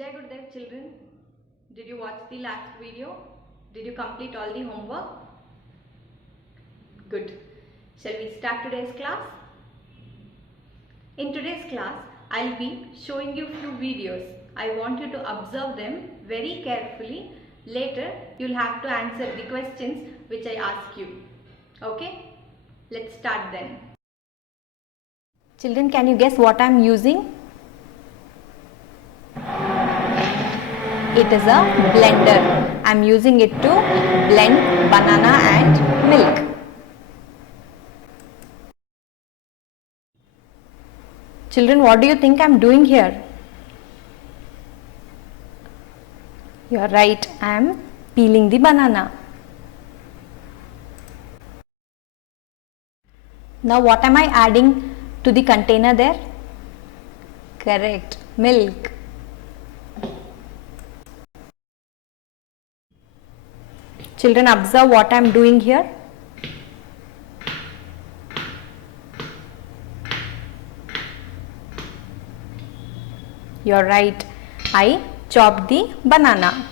Jai Gurudev children, did you watch the last video? Did you complete all the homework? Good. Shall we start today's class? In today's class, I'll be showing you few videos. I want you to observe them very carefully. Later, you'll have to answer the questions which I ask you. Okay? Let's start then. Children, can you guess what I'm using? It is a blender. I'm using it to blend banana and milk. Children, what do you think I'm doing here? You're right, I'm peeling the banana. Now what am I adding to the container there? Correct, milk. Children, observe what I am doing here. You are right. I chopped the banana.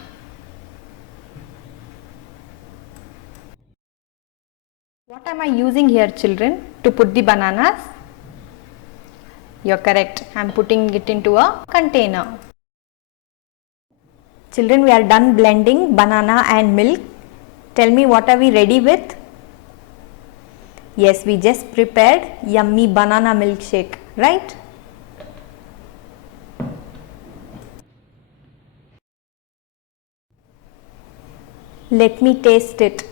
What am I using here, children, to put the bananas? You are correct. I am putting it into a container. Children, we are done blending banana and milk. Tell me, what are we ready with? Yes, we just prepared yummy banana milkshake, right? Let me taste it.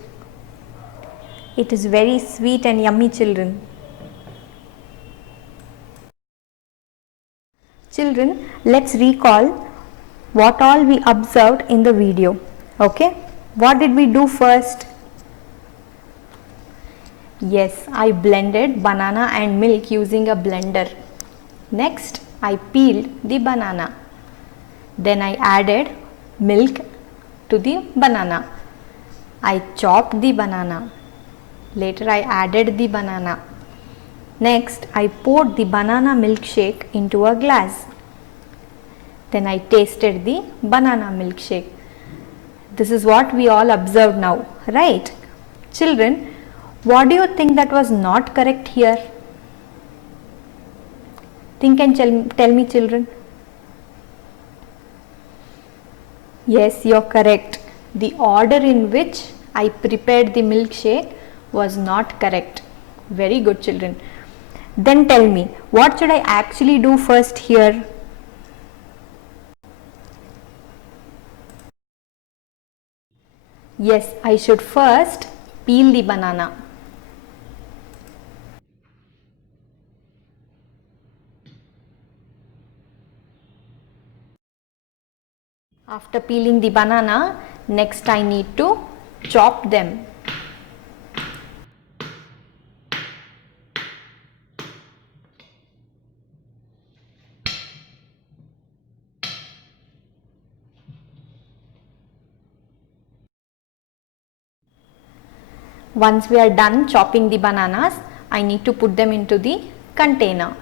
It is very sweet and yummy, children. Children, let's recall what all we observed in the video. Okay? What did we do first? Yes, I blended banana and milk using a blender. Next, I peeled the banana. Then I added milk to the banana. I chopped the banana. Later, I added the banana. Next, I poured the banana milkshake into a glass. Then I tasted the banana milkshake. This is what we all observed now, right? Children, what do you think that was not correct here? Think and tell me, children. Yes, you're correct. The order in which I prepared the milkshake was not correct. Very good, children. Then tell me, what should I actually do first here? Yes, I should first peel the banana. After peeling the banana, next I need to chop them. Once we are done chopping the bananas, I need to put them into the container.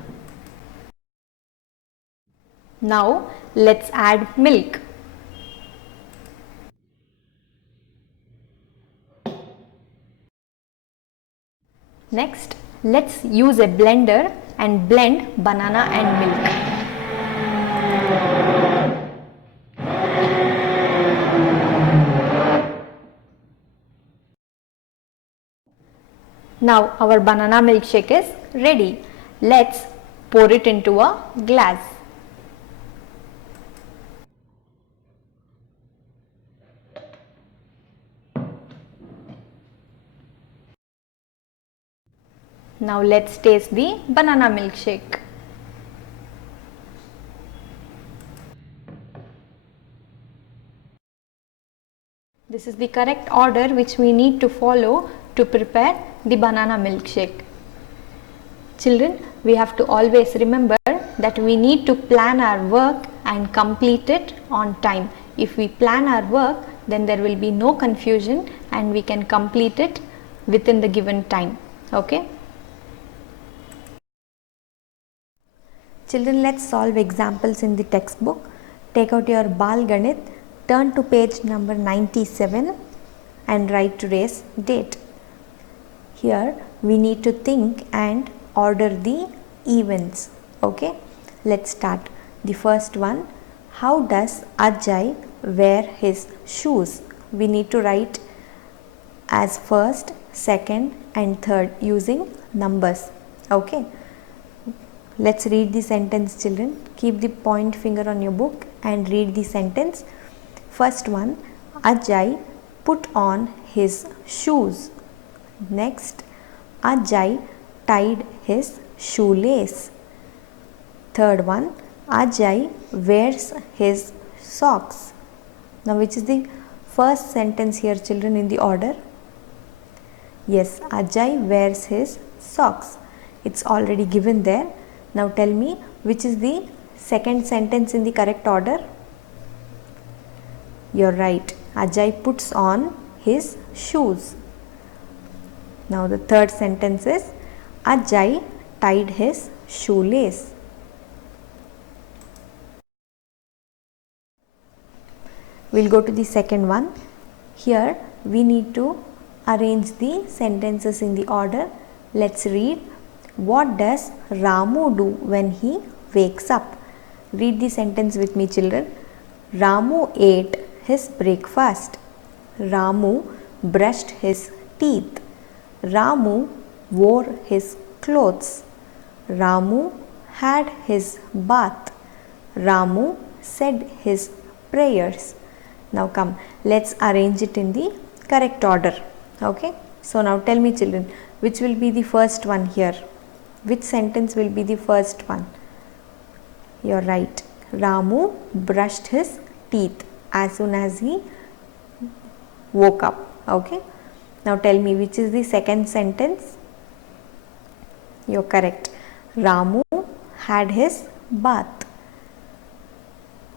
Now let's add milk. Next, let's use a blender and blend banana and milk. Now our banana milkshake is ready. Let's pour it into a glass. Now let's taste the banana milkshake. This is the correct order which we need to follow to prepare the banana milkshake. Children, we have to always remember that we need to plan our work and complete it on time. If we plan our work, then there will be no confusion and we can complete it within the given time. Okay? Children, let's solve examples in the textbook. Take out your Bal Ganit, turn to page number 97 and write today's date. Here we need to think and order the events. Okay, let's start. The first one, how does Ajay wear his shoes? We need to write as first, second and third using numbers. Okay, let's read the sentence, children. Keep the point finger on your book and read the sentence. First one, Ajay put on his shoes. Next, Ajay tied his shoelace. Third one, Ajay wears his socks. Now which is the first sentence here, children, in the order? Yes, Ajay wears his socks. It's already given there. Now tell me which is the second sentence in the correct order? You're right. Ajay puts on his shoes. Now the third sentence is Ajay tied his shoelace. We'll go to the second one. Here we need to arrange the sentences in the order. Let's read. What does Ramu do when he wakes up? Read the sentence with me, children. Ramu ate his breakfast. Ramu brushed his teeth. Ramu wore his clothes. Ramu had his bath. Ramu said his prayers. Now come, let's arrange it in the correct order. Okay, so now tell me, children, which will be the first one here? Which sentence will be the first one? You're right. Ramu brushed his teeth as soon as he woke up. Okay, now tell me which is the second sentence? You're correct. Ramu had his bath.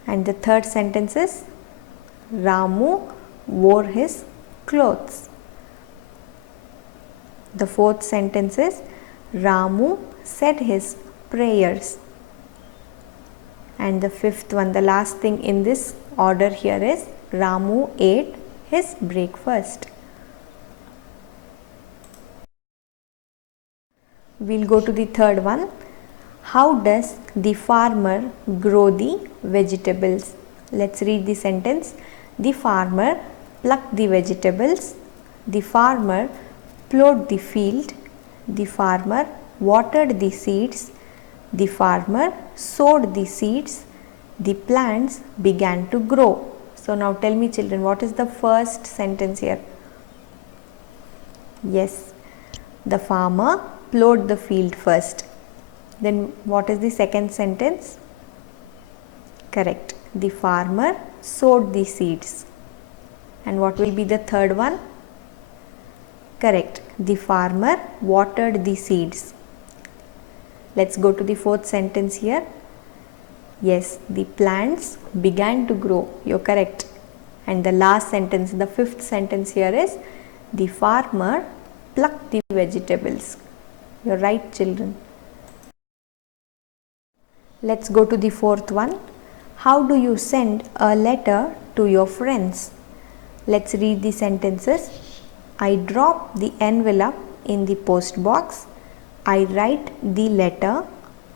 And the third sentence is Ramu wore his clothes. The fourth sentence is Ramu said his prayers. And the fifth one, the last thing in this order here is Ramu ate his breakfast. We'll go to the third one. How does the farmer grow the vegetables? Let's read the sentence. The farmer plucked the vegetables. The farmer plowed the field. The farmer watered the seeds. The farmer sowed the seeds. The plants began to grow. So now tell me, children, what is the first sentence here? Yes, the farmer plowed the field first. Then what is the second sentence? Correct. The farmer sowed the seeds. And what will be the third one? Correct. The farmer watered the seeds. Let's go to the fourth sentence here. Yes, the plants began to grow. You're correct. And the last sentence, the fifth sentence here is the farmer plucked the vegetables. You're right, children. Let's go to the fourth one. How do you send a letter to your friends? Let's read the sentences. I drop the envelope in the post box. I write the letter.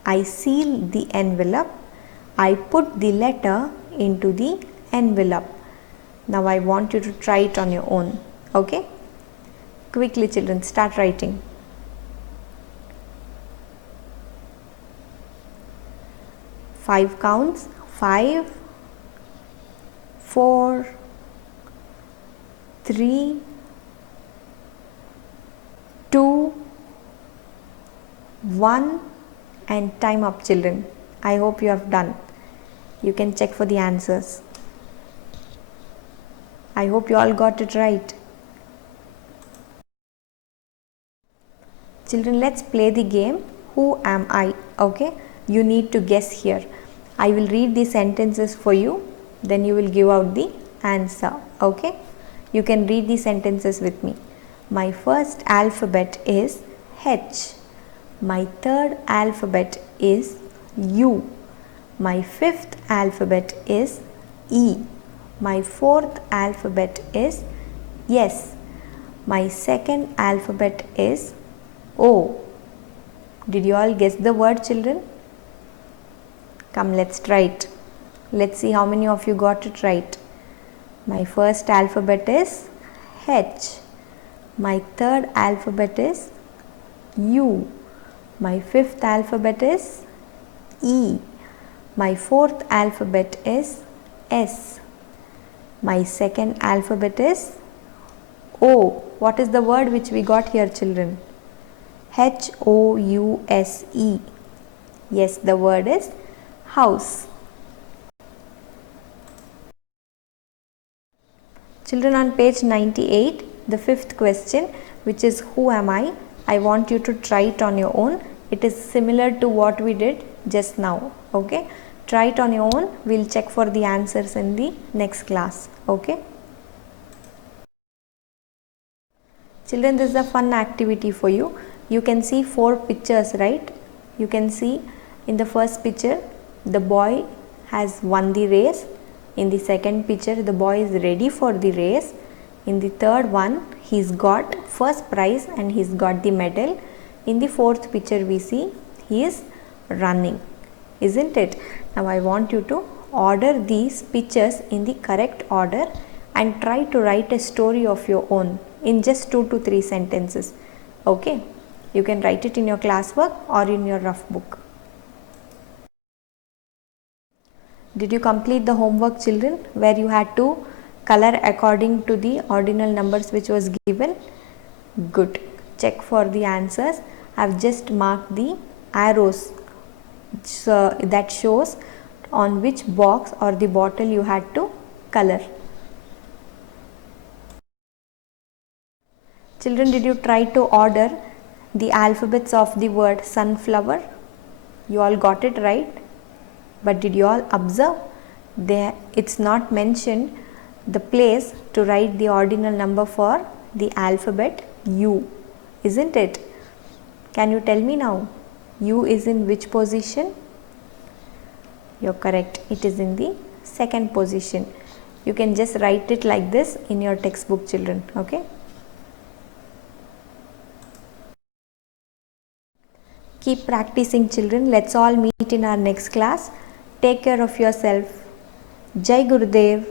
I seal the envelope. I put the letter into the envelope. Now I want you to try it on your own. Okay? Quickly, children, start writing. Five counts. 5, 4, 3, 2, 1 and time up, children. I hope you have done. You can check for the answers. I hope you all got it right. Children, let's play the game Who Am I? Okay, you need to guess here. I will read the sentences for you, then you will give out the answer. Okay, you can read the sentences with me. My first alphabet is H. My third alphabet is U. My fifth alphabet is E. My fourth alphabet is S. My second alphabet is O. Did you all guess the word, children? Come, let's try it. Let's see how many of you got it right. My first alphabet is H. My third alphabet is U. My fifth alphabet is E. My fourth alphabet is S. My second alphabet is O. What is the word which we got here, children? House. Yes, the word is house. Children, on page 98, the fifth question, which is who am I want you to try it on your own. It is similar to what we did just now. Okay, try it on your own. We'll check for the answers in the next class. Okay. Children, this is a fun activity for you. You can see 4 pictures, right? You can see in the first picture, the boy has won the race. In the second picture, the boy is ready for the race. In the third one, he's got first prize and he's got the medal. In the fourth picture, we see he is running, isn't it? Now I want you to order these pictures in the correct order and try to write a story of your own in just 2 to 3 sentences. Okay, you can write it in your classwork or in your rough book. Did you complete the homework, children, where you had to color according to the ordinal numbers which was given? Good. Check for the answers. I have just marked the arrows that shows on which box or the bottle you had to color. Children, did you try to order the alphabets of the word sunflower? You all got it right? But did you all observe there it's not mentioned the place to write the ordinal number for the alphabet U, isn't it? Can you tell me now, U is in which position? You're correct, it is in the second position. You can just write it like this in your textbook, children. Okay. Keep practicing, children. Let's all meet in our next class. Take care of yourself. Jai Gurudev.